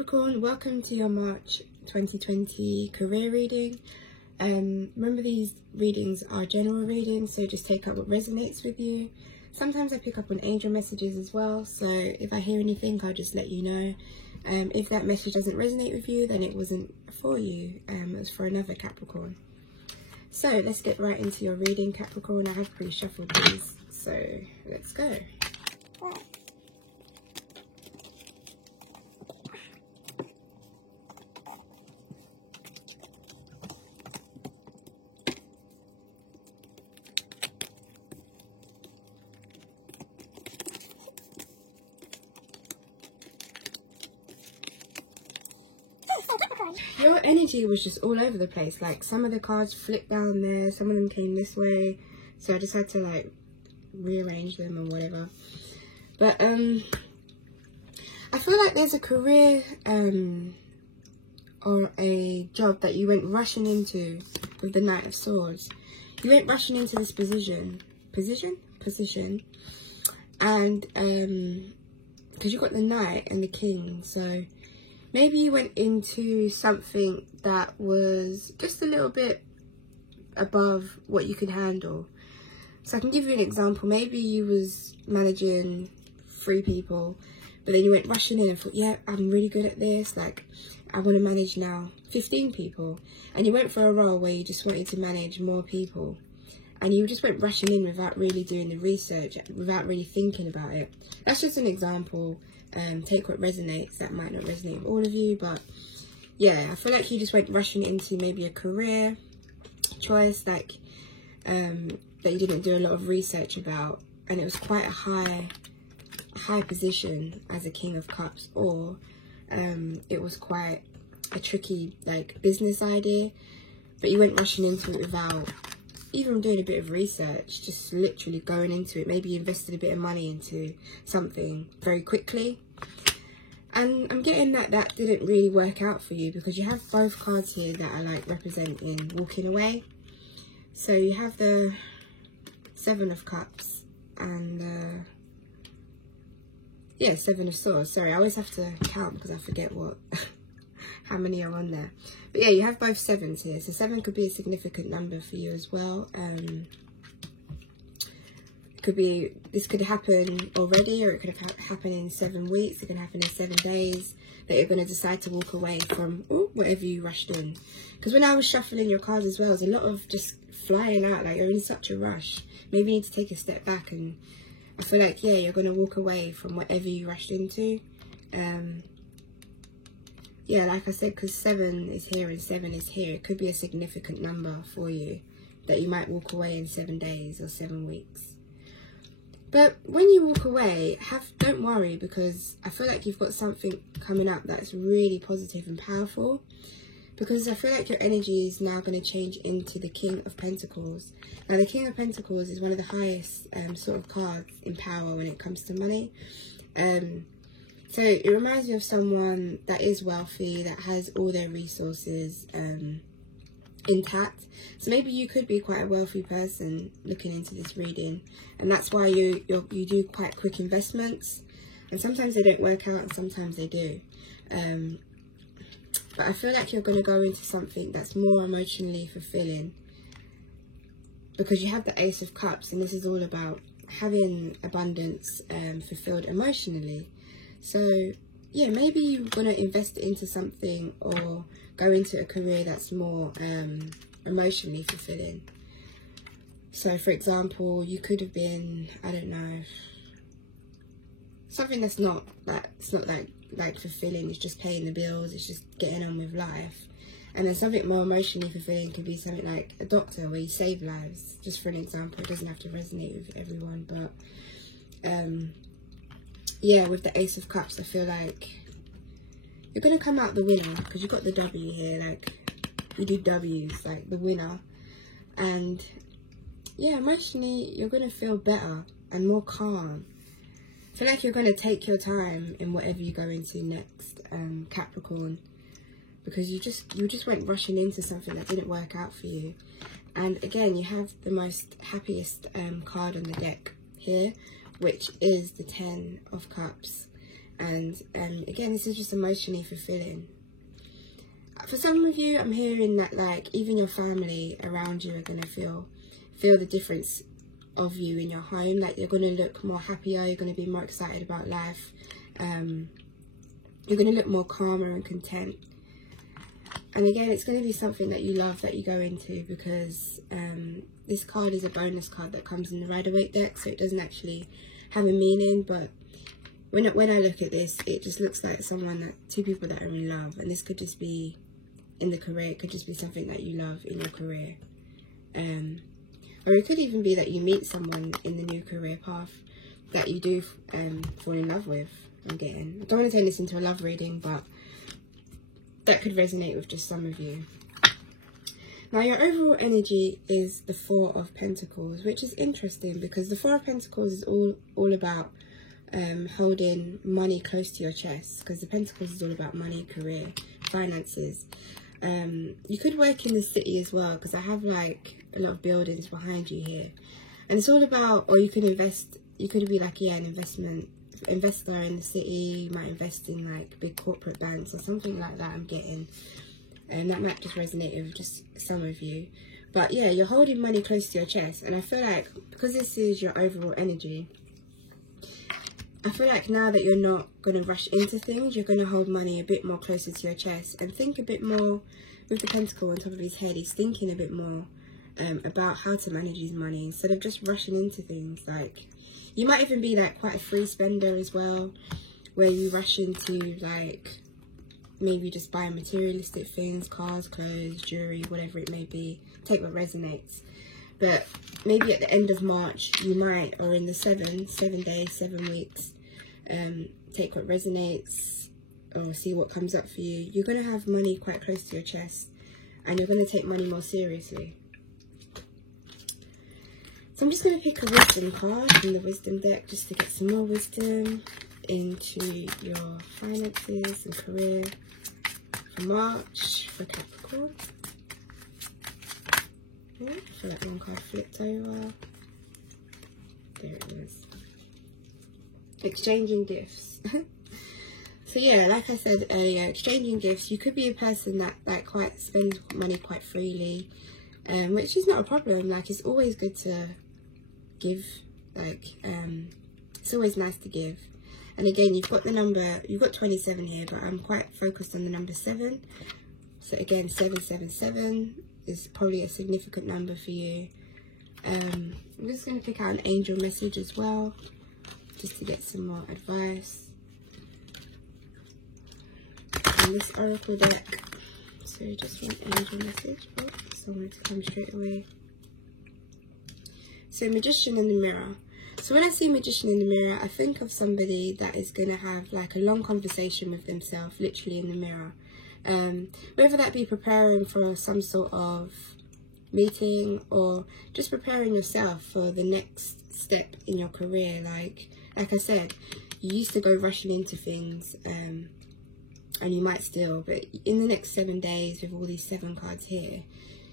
Capricorn, welcome to your March 2020 career reading. Remember, these readings are general readings, so just take up what resonates with you. Sometimes I pick up on angel messages as well, so if I hear anything, I'll just let you know. If that message doesn't resonate with you, then it wasn't for you, it was for another Capricorn. So let's get right into your reading, Capricorn. I have pre-shuffled these, so let's go. Your energy was just all over the place. Like, some of the cards flipped down there, some of them came this way, so I just had to like rearrange them and whatever. But I feel like there's a career or a job that you went rushing into with the Knight of Swords. You went rushing into this position, and because you got the Knight and the King, so maybe you went into something that was just a little bit above what you could handle. So I can give you an example. Maybe you was managing 3 people, but then you went rushing in and thought, yeah, I'm really good at this. Like, I want to manage now 15 people. And you went for a role where you just wanted to manage more people. And you just went rushing in without really doing the research, without really thinking about it. That's just an example. Take what resonates. That might not resonate with all of you, but yeah, I feel like you just went rushing into maybe a career choice, like that you didn't do a lot of research about, and it was quite a high position as a King of Cups, or it was quite a tricky like business idea, but you went rushing into it without even doing a bit of research, just literally going into it. Maybe you invested a bit of money into something very quickly. And I'm getting that that didn't really work out for you, because you have both cards here that are like representing walking away. So you have the 7 of Cups and yeah, 7 of Swords. Sorry, I always have to count because I forget what how many are on there. But yeah, you have both 7s here, so 7 could be a significant number for you as well. Could be, this could happen already, or it could have happened in 7 weeks. It can happen in 7 days, that you're going to decide to walk away from whatever you rushed in. Because when I was shuffling your cards as well, there's a lot of just flying out, like you're in such a rush. Maybe you need to take a step back, and I feel like, yeah, you're going to walk away from whatever you rushed into. Yeah, like I said, because 7 is here and 7 is here, it could be a significant number for you that you might walk away in 7 days or 7 weeks. But when you walk away, don't worry, because I feel like you've got something coming up that's really positive and powerful. Because I feel like your energy is now going to change into the King of Pentacles. Now, the King of Pentacles is one of the highest sort of cards in power when it comes to money. So it reminds me of someone that is wealthy, that has all their resources intact. So maybe you could be quite a wealthy person looking into this reading, and that's why you do quite quick investments, and sometimes they don't work out and sometimes they do. But I feel like you're going to go into something that's more emotionally fulfilling, because you have the Ace of Cups, and this is all about having abundance fulfilled emotionally. So yeah, maybe you're going to invest into something or go into a career that's more emotionally fulfilling. So for example, you could have been, I don't know, something that's not like fulfilling. It's just paying the bills, it's just getting on with life. And then something more emotionally fulfilling could be something like a doctor, where you save lives, just for an example. It doesn't have to resonate with everyone, but yeah, with the Ace of Cups, I feel like you're going to come out the winner, because you've got the W here, like you do W's, like the winner. And yeah, emotionally, you're going to feel better and more calm. I feel like you're going to take your time in whatever you go into next, Capricorn, because you just went rushing into something that didn't work out for you. And again, you have the most happiest card on the deck here, which is the 10 of Cups. And again, this is just emotionally fulfilling. For some of you, I'm hearing that like even your family around you are going to feel the difference of you in your home. Like you're going to look more happier, you're going to be more excited about life, you're going to look more calmer and content. And again, it's going to be something that you love, that you go into, because this card is a bonus card that comes in the Rider-Waite deck, so it doesn't actually have a meaning. But when I look at this, it just looks like two people that are in love, and this could just be in the career. It could just be something that you love in your career, or it could even be that you meet someone in the new career path that you do fall in love with. I don't want to turn this into a love reading, but that could resonate with just some of you. Now, your overall energy is the Four of Pentacles, which is interesting because the Four of Pentacles is all about holding money close to your chest, because the Pentacles is all about money, career, finances. You could work in the city as well, because I have like a lot of buildings behind you here, and it's all about, or you could invest, you could be like, yeah, an investor in the city. You might invest in like big corporate banks or something like that, I'm getting, and that might just resonate with just some of you. But yeah, you're holding money close to your chest, and I feel like because this is your overall energy, I feel like now that you're not going to rush into things, you're going to hold money a bit more closer to your chest and think a bit more. With the pentacle on top of his head, he's thinking a bit more about how to manage his money instead of just rushing into things. Like, you might even be like quite a free spender as well, where you rush into like maybe just buying materialistic things, cars, clothes, jewelry, whatever it may be. Take what resonates. But maybe at the end of March, you might, or in the 7 days, 7 weeks, take what resonates or see what comes up for you. You're going to have money quite close to your chest, and you're going to take money more seriously. So I'm just going to pick a wisdom card from the wisdom deck just to get some more wisdom into your finances and career for March for Capricorn. I feel like one card flipped over. There it was. Exchanging gifts. So yeah, like I said earlier, exchanging gifts. You could be a person that like quite spends money quite freely, which is not a problem. Like, it's always good to give. Like, it's always nice to give. And again, you've got 27 here, but I'm quite focused on the number 7. So again, 777 is probably a significant number for you. I'm just going to pick out an angel message as well, just to get some more advice. And this oracle deck, so just one angel message. Oh, someone to come straight away. So Magician in the Mirror. So when I see Magician in the Mirror, I think of somebody that is going to have like a long conversation with themselves, literally in the mirror. Whether that be preparing for some sort of meeting or just preparing yourself for the next step in your career. Like I said, you used to go rushing into things, and you might still, but in the next 7 days with all these 7 cards here,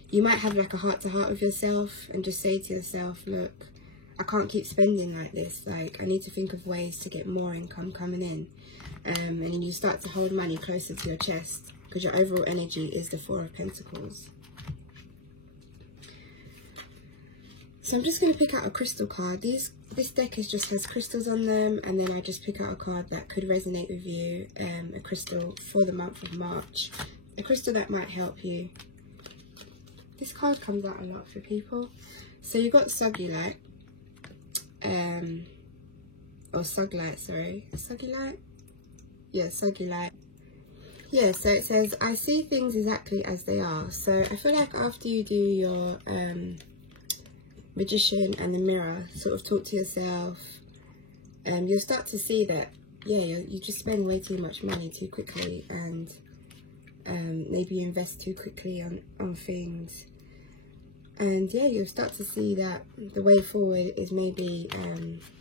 you might have like a heart-to-heart with yourself and just say to yourself, look, I can't keep spending like this. Like, I need to think of ways to get more income coming in. And then you start to hold money closer to your chest, because your overall energy is the Four of Pentacles. So I'm just going to pick out a crystal card. This deck just has crystals on them, and then I just pick out a card that could resonate with you, a crystal for the month of March, a crystal that might help you. This card comes out a lot for people. So you've got Sugilite, or Suglite, sorry, Sugilite? Yeah, Sugilite. Yeah, so it says, I see things exactly as they are. So I feel like after you do your Magician and the Mirror, sort of talk to yourself, you'll start to see that, yeah, you just spend way too much money too quickly, and maybe you invest too quickly on things. And yeah, you'll start to see that the way forward is maybe,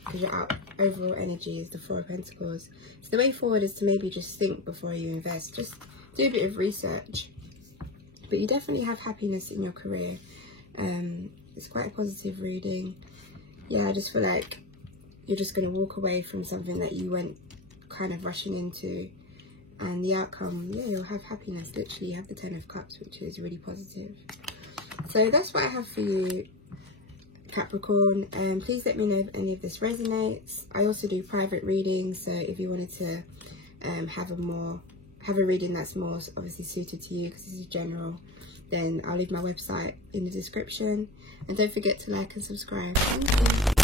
because your overall energy is the Four of Pentacles, so the way forward is to maybe just think before you invest. Just do a bit of research. But you definitely have happiness in your career. It's quite a positive reading. Yeah, I just feel like you're just going to walk away from something that you went kind of rushing into. And the outcome, yeah, you'll have happiness. Literally, you have the 10 of Cups, which is really positive. So that's what I have for you, Capricorn. Please let me know if any of this resonates. I also do private readings, so if you wanted to have a reading that's more obviously suited to you, because this is general, then I'll leave my website in the description. And don't forget to like and subscribe. Thank you.